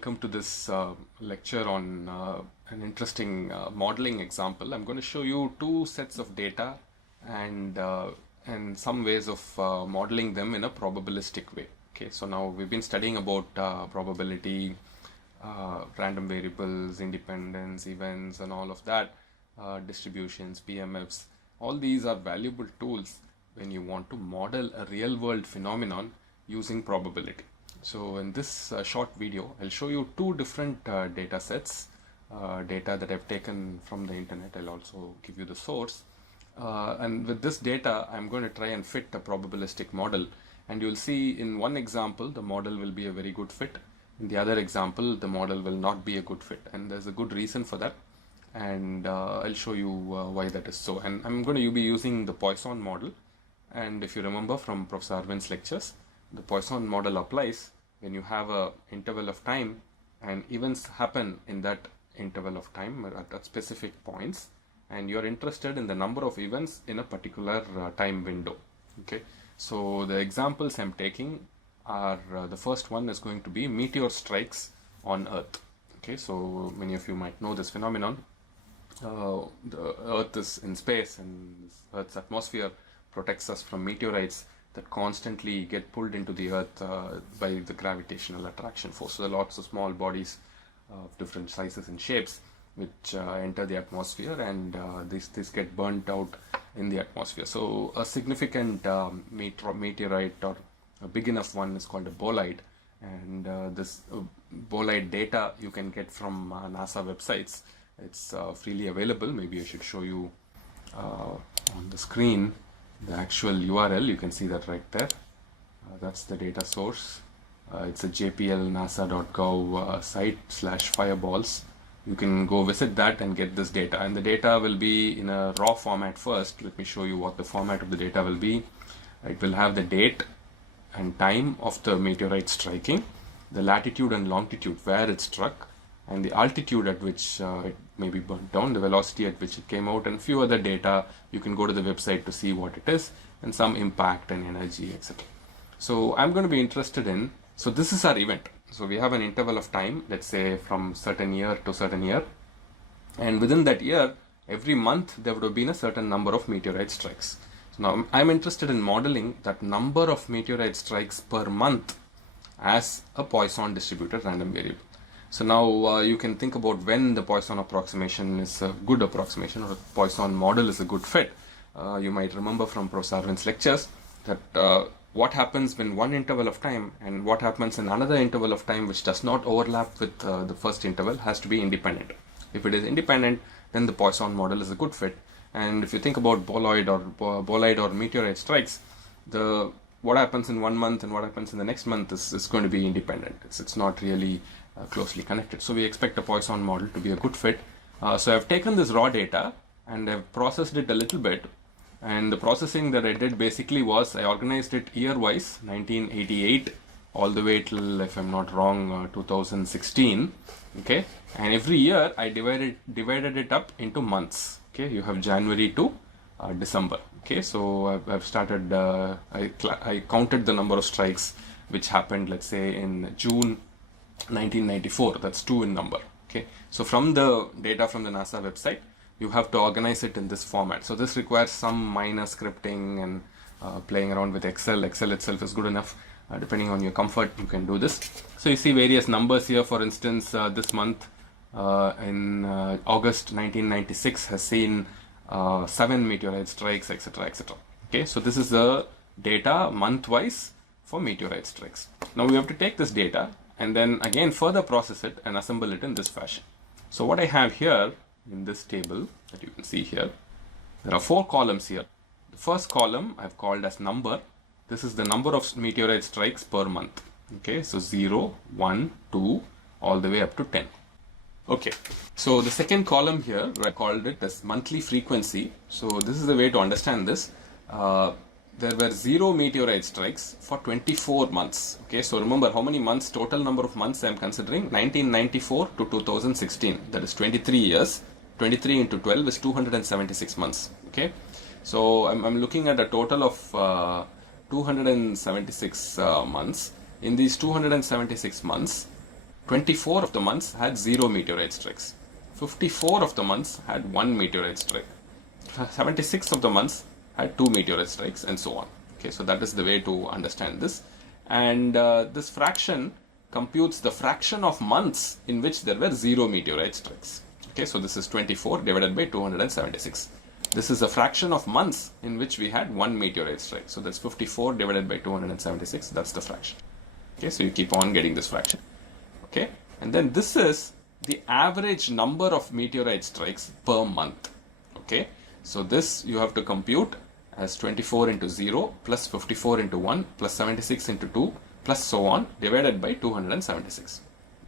welcome to this lecture on an interesting modeling example. I'm going to show you two sets of data and some ways of modeling them in a probabilistic way. Okay, so now we've been studying about probability, random variables, independence, events, and all of that, distributions, PMFs. All these are valuable tools when you want to model a real-world phenomenon using probability. So in this short video, I'll show you two different data sets, data that I've taken from the internet. I'll also give you the source. And with this data, I'm going to try and fit a probabilistic model. And you'll see in one example, the model will be a very good fit. In the other example, the model will not be a good fit. And there's a good reason for that. And I'll show you why that is so. And I'm going to be using the Poisson model. And if you remember from Professor Arvind's lectures, the Poisson model applies when you have an interval of time and events happen in that interval of time at specific points, and you're interested in the number of events in a particular time window. Okay, so the examples I'm taking are the first one is going to be meteor strikes on Earth. Okay, so many of you might know this phenomenon. The Earth is in space, and Earth's atmosphere protects us from meteorites that constantly get pulled into the Earth by the gravitational attraction force. So there are lots of small bodies of different sizes and shapes which enter the atmosphere, and these get burnt out in the atmosphere. So a significant meteorite or a big enough one is called a bolide, and this bolide data you can get from NASA websites. It's freely available. Maybe I should show you on the screen the actual URL. You can see that right there. That's the data source. It's a jplnasa.gov site/fireballs. You can go visit that and get this data, and the data will be in a raw format first. Let me show you what the format of the data will be. It will have the date and time of the meteorite striking, the latitude and longitude where it struck, and the altitude at which it may be burnt down, the velocity at which it came out, and few other data. You can go to the website to see what it is, and some impact and energy, etc. So I'm going to be interested in, so this is our event. So we have an interval of time, let's say from certain year to certain year, and within that year, every month there would have been a certain number of meteorite strikes. So now I'm interested in modeling that number of meteorite strikes per month as a Poisson distributed random variable. So now you can think about when the Poisson approximation is a good approximation, or a Poisson model is a good fit. You might remember from Professor Arvind's lectures that what happens when one interval of time and what happens in another interval of time which does not overlap with the first interval has to be independent. If it is independent, then the Poisson model is a good fit. And if you think about bolide or meteorite strikes, what happens in one month and what happens in the next month is going to be independent. It's not really closely connected. So we expect a Poisson model to be a good fit. So I've taken this raw data and I've processed it a little bit. And the processing that I did basically was I organized it year-wise, 1988 all the way till, if I'm not wrong, 2016. Okay, and every year I divided it up into months. Okay, you have January to December. Okay, so I've started. I counted the number of strikes which happened, let's say, in June 1994. That's 2 in number. Okay, so from the data from the NASA website, you have to organize it in this format. So this requires some minor scripting and playing around with Excel. Excel itself is good enough. Depending on your comfort, you can do this. So you see various numbers here. For instance, this month in August 1996 has seen 7 meteorite strikes, etc., etc. Okay, so this is the data month-wise for meteorite strikes. Now we have to take this data and then again further process it and assemble it in this fashion. So what I have here in this table that you can see here, there are 4 columns here. The first column I've called as number. This is the number of meteorite strikes per month. Okay, so 0, 1, 2, all the way up to 10. Okay, so the second column here, I called it as monthly frequency. So this is the way to understand this. There were 0 meteorite strikes for 24 months. Okay, so remember how many months, total number of months I'm considering, 1994 to 2016. That is 23 years. 23 into 12 is 276 months. Okay, so I'm looking at a total of 276 months. In these 276 months, 24 of the months had 0 meteorite strikes. 54 of the months had 1 meteorite strike. 76 of the months had 2 meteorite strikes, and so on. Okay, so that is the way to understand this. And this fraction computes the fraction of months in which there were 0 meteorite strikes. Okay, so this is 24 divided by 276. This is a fraction of months in which we had 1 meteorite strike. So that's 54 divided by 276. That's the fraction. Okay, so you keep on getting this fraction. Okay, and then this is the average number of meteorite strikes per month. Okay, so this you have to compute as 24 into 0 plus 54 into 1 plus 76 into 2 plus so on divided by 276.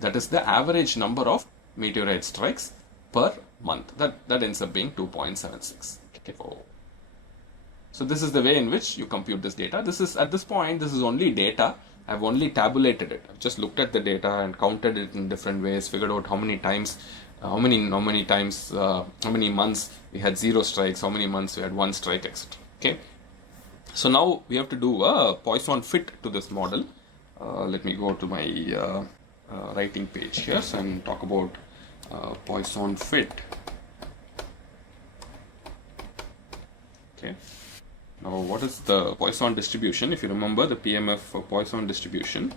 That is the average number of meteorite strikes per month. That ends up being 2.76. Okay. So this is the way in which you compute this data. This is, at this point, this is only data. I've only tabulated it. I've just looked at the data and counted it in different ways, figured out how many times, how many months we had 0 strikes, how many months we had 1 strike, etc. Okay. So now we have to do a Poisson fit to this model. Let me go to my writing page here and talk about Poisson fit. Okay. Now, what is the Poisson distribution? If you remember the PMF Poisson distribution,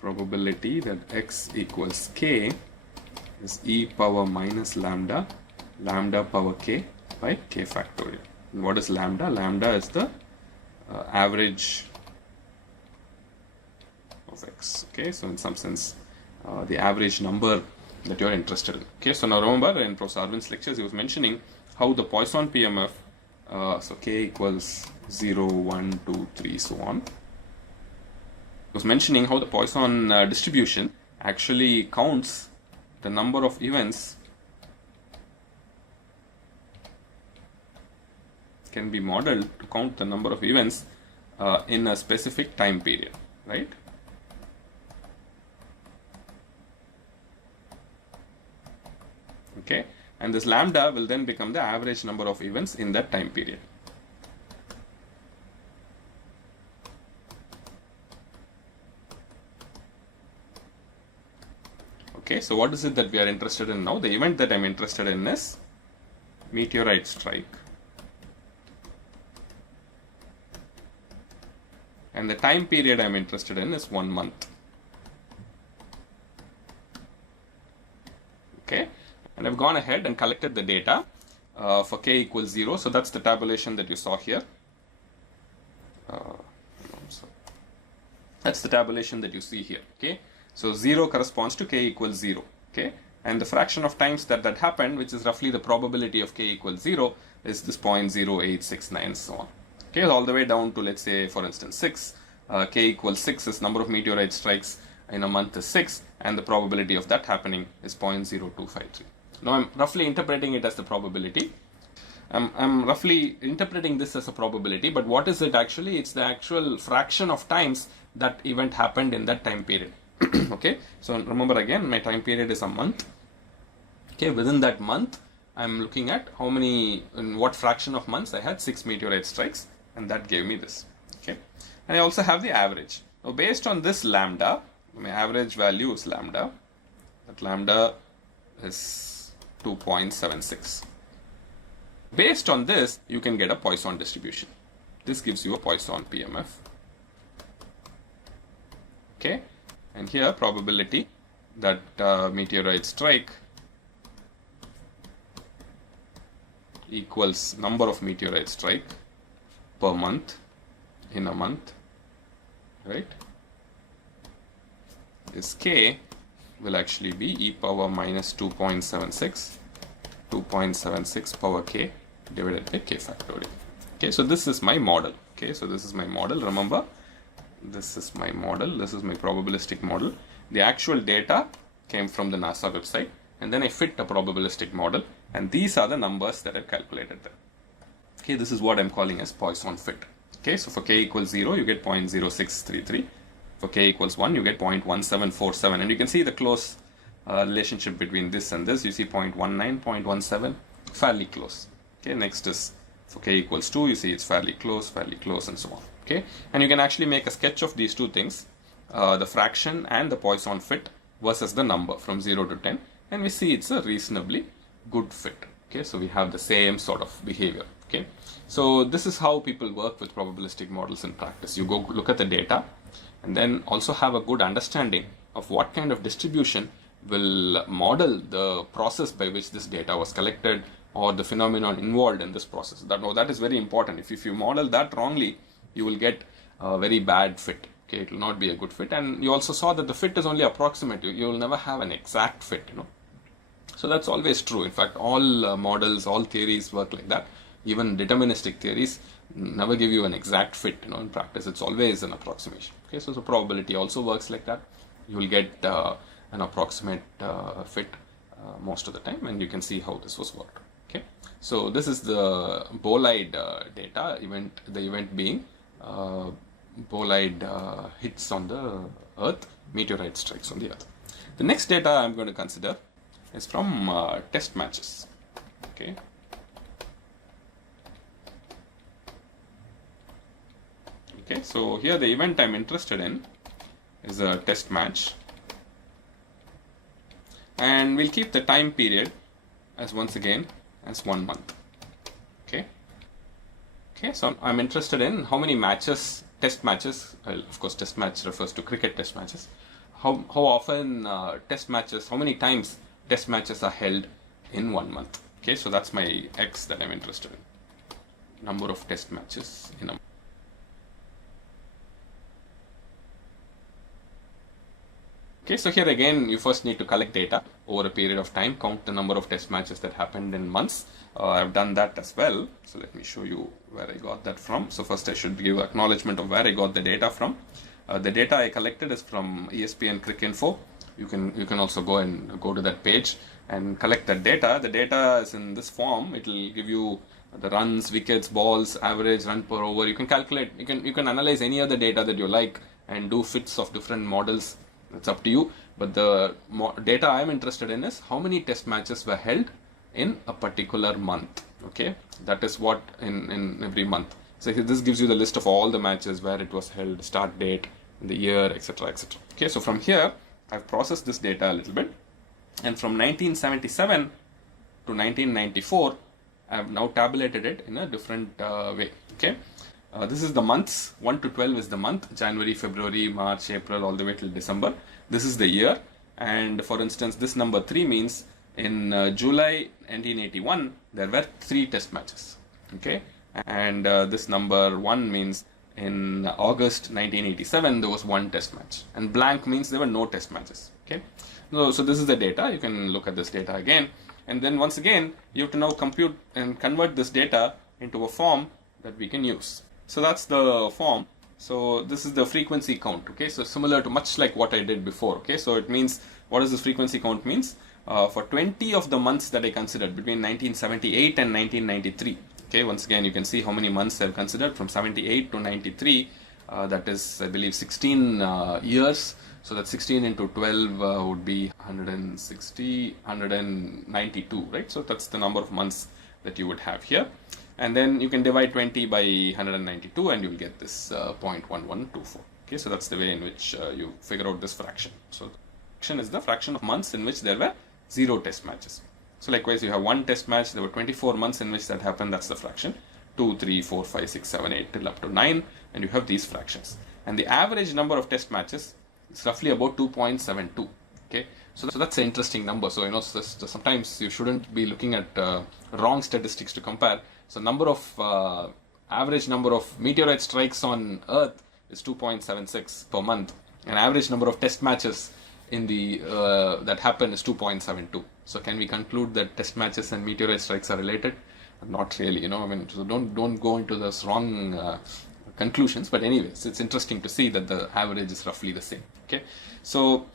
probability that x equals k is e power minus lambda, lambda power k by k factorial. And what is lambda? Lambda is the average of x. Okay, so in some sense, the average number that you are interested in. Okay, so now remember in Professor Arvind's lectures, he was mentioning how the Poisson PMF, so k equals 0, 1, 2, 3, so on. He was mentioning how the Poisson distribution actually counts the number of events, can be modeled to count the number of events in a specific time period, right? Okay, and this lambda will then become the average number of events in that time period. Okay, so what is it that we are interested in now? The event that I'm interested in is meteorite strike. And the time period I'm interested in is 1 month. Okay, and I've gone ahead and collected the data for k equals 0. So that's the tabulation that you saw here. That's the tabulation that you see here. Okay, so 0 corresponds to k equals 0. Okay, and the fraction of times that happened, which is roughly the probability of k equals 0, is this 0.0869 and so on. Okay, all the way down to, let's say, for instance, 6. K equals 6 is number of meteorite strikes in a month is 6, and the probability of that happening is 0.0253. Now I'm roughly interpreting it as the probability. I'm roughly interpreting this as a probability, but what is it actually? It's the actual fraction of times that event happened in that time period. Okay, so remember again, my time period is a month. Okay, within that month, I'm looking at how many, in what fraction of months I had 6 meteorite strikes, and that gave me this. Okay, and I also have the average. Now based on this lambda, my average value is lambda. That lambda is 2.76. Based on this, you can get a Poisson distribution. This gives you a Poisson PMF. Okay, and here probability that meteorite strike equals number of meteorite strike per month in a month, right? This k will actually be e power minus 2.76 power k divided by k factorial. Okay, so this is my model. Okay, so this is my model. Remember, this is my model. This is my probabilistic model. The actual data came from the NASA website, and then I fit a probabilistic model, and these are the numbers that I've calculated there. Okay, this is what I'm calling as Poisson fit. Okay, so for k equals 0, you get 0.0633. For k equals 1, you get 0.1747, and you can see the close relationship between this and this. You see 0.19, 0.17, fairly close. Okay, next is For k equals 2, you see it's fairly close, and so on. Okay, and you can actually make a sketch of these two things, the fraction and the Poisson fit versus the number from 0 to 10, and we see it's a reasonably good fit. Okay, so we have the same sort of behavior. Okay, so this is how people work with probabilistic models in practice. You go look at the data and then also have a good understanding of what kind of distribution will model the process by which this data was collected or the phenomenon involved in this process. That is very important. If you model that wrongly, you will get a very bad fit. Okay, it will not be a good fit, and you also saw that the fit is only approximate. You will never have an exact fit, So that's always true. In fact, all models, all theories work like that. Even deterministic theories never give you an exact fit, in practice. It's always an approximation. Okay, so probability also works like that. You will get an approximate fit most of the time, and you can see how this was worked. Okay, so this is the bolide data, the event being bolide hits on the Earth, meteorite strikes on the Earth. The next data I'm going to consider is from test matches. Okay. Okay, so here the event I'm interested in is a test match, and we'll keep the time period as once again as 1 month. Okay. Okay, so I'm interested in how many matches, test matches. Well, of course, test match refers to cricket test matches. How often test matches, how many times test matches are held in 1 month. Okay, so that's my X that I'm interested in. Number of test matches in a month. Okay, so here again, you first need to collect data over a period of time, count the number of test matches that happened in months. I've done that as well. So let me show you where I got that from. So first I should give acknowledgement of where I got the data from. The data I collected is from ESPN Cricinfo. You can also go to that page and collect that data. The data is in this form. It will give you the runs, wickets, balls, average run per over. You can calculate. You can analyze any other data that you like and do fits of different models. It's up to you, but the data I'm interested in is how many test matches were held in a particular month. Okay, that is what in every month. So this gives you the list of all the matches, where it was held, start date, the year, etc., etc. Okay, so from here I've processed this data a little bit, and from 1977 to 1994 I've now tabulated it in a different way. Okay. This is the months. 1 to 12 is the month. January, February, March, April, all the way till December. This is the year. And for instance, this number 3 means in July 1981, there were 3 test matches. Okay. And this number 1 means in August 1987, there was 1 test match. And blank means there were no test matches. Okay. So this is the data. You can look at this data again. And then once again, you have to now compute and convert this data into a form that we can use. So that's the form. So this is the frequency count. Okay, so similar to much like what I did before. Okay, so it means, what does this frequency count means? For 20 of the months that I considered between 1978 and 1993. Okay, once again you can see how many months I've considered from 78 to 93. That is, I believe, 16 years. So that 16 into 12 would be 160, 192, right? So that's the number of months that you would have here. And then you can divide 20 by 192 and you'll get this 0.1124. Okay, so that's the way in which you figure out this fraction. So the fraction is the fraction of months in which there were 0 test matches. So likewise, you have 1 test match, there were 24 months in which that happened, that's the fraction. 2, 3, 4, 5, 6, 7, 8 till up to 9, and you have these fractions. And the average number of test matches is roughly about 2.72. Okay, so that's an interesting number. So sometimes you shouldn't be looking at wrong statistics to compare. So average number of meteorite strikes on Earth is 2.76 per month, and average number of test matches in the that happen is 2.72. So can we conclude that test matches and meteorite strikes are related? Not really, I mean, so don't go into those wrong conclusions. But anyways, it's interesting to see that the average is roughly the same. Okay, so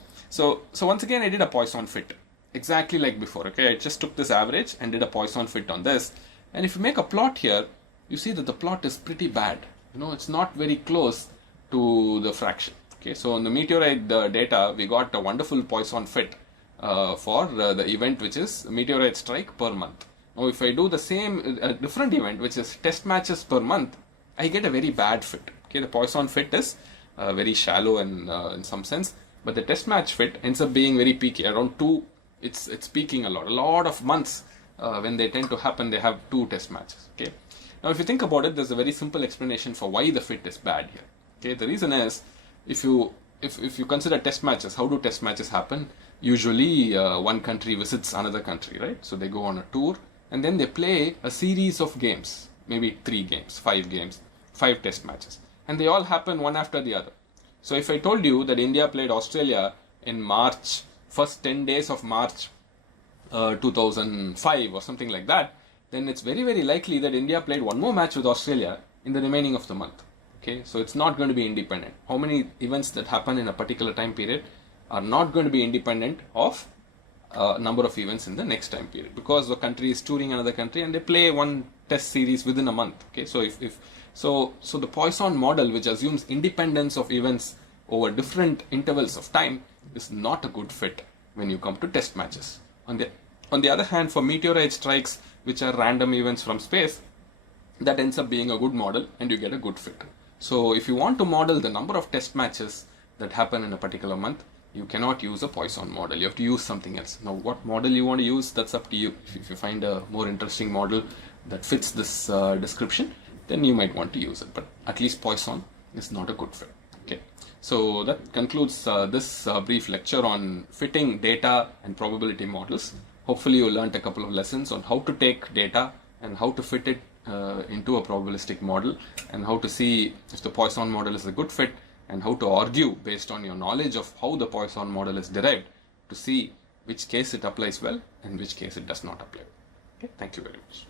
once again I did a Poisson fit exactly like before. Okay, I just took this average and did a Poisson fit on this. And if you make a plot here, you see that the plot is pretty bad. It's not very close to the fraction. Okay, so in the meteorite data, we got a wonderful Poisson fit for the event, which is meteorite strike per month. Now, if I do the same, different event, which is test matches per month, I get a very bad fit. Okay, the Poisson fit is very shallow and in some sense, but the test match fit ends up being very peaky. Around two, it's peaking a lot. A lot of months when they tend to happen, they have 2 test matches. Okay. Now, if you think about it, there's a very simple explanation for why the fit is bad here. Okay, the reason is if you consider test matches, how do test matches happen? Usually, one country visits another country, right? So they go on a tour and then they play a series of games, maybe 3 games, 5 games, 5 test matches, and they all happen one after the other. So if I told you that India played Australia in March, first 10 days of March 2005 or something like that, then it's very, very likely that India played one more match with Australia in the remaining of the month. Okay, so it's not going to be independent. How many events that happen in a particular time period are not going to be independent of number of events in the next time period, because the country is touring another country and they play one test series within a month. Okay, so so the Poisson model, which assumes independence of events over different intervals of time, is not a good fit when you come to test matches. On the other hand, for meteorite strikes, which are random events from space, that ends up being a good model and you get a good fit. So if you want to model the number of test matches that happen in a particular month, you cannot use a Poisson model. You have to use something else. Now, what model you want to use, that's up to you. If you find a more interesting model that fits this description, then you might want to use it. But at least Poisson is not a good fit. Okay. So that concludes this brief lecture on fitting data and probability models. Hopefully you learned a couple of lessons on how to take data and how to fit it into a probabilistic model, and how to see if the Poisson model is a good fit, and how to argue based on your knowledge of how the Poisson model is derived to see which case it applies well and which case it does not apply. Okay, thank you very much.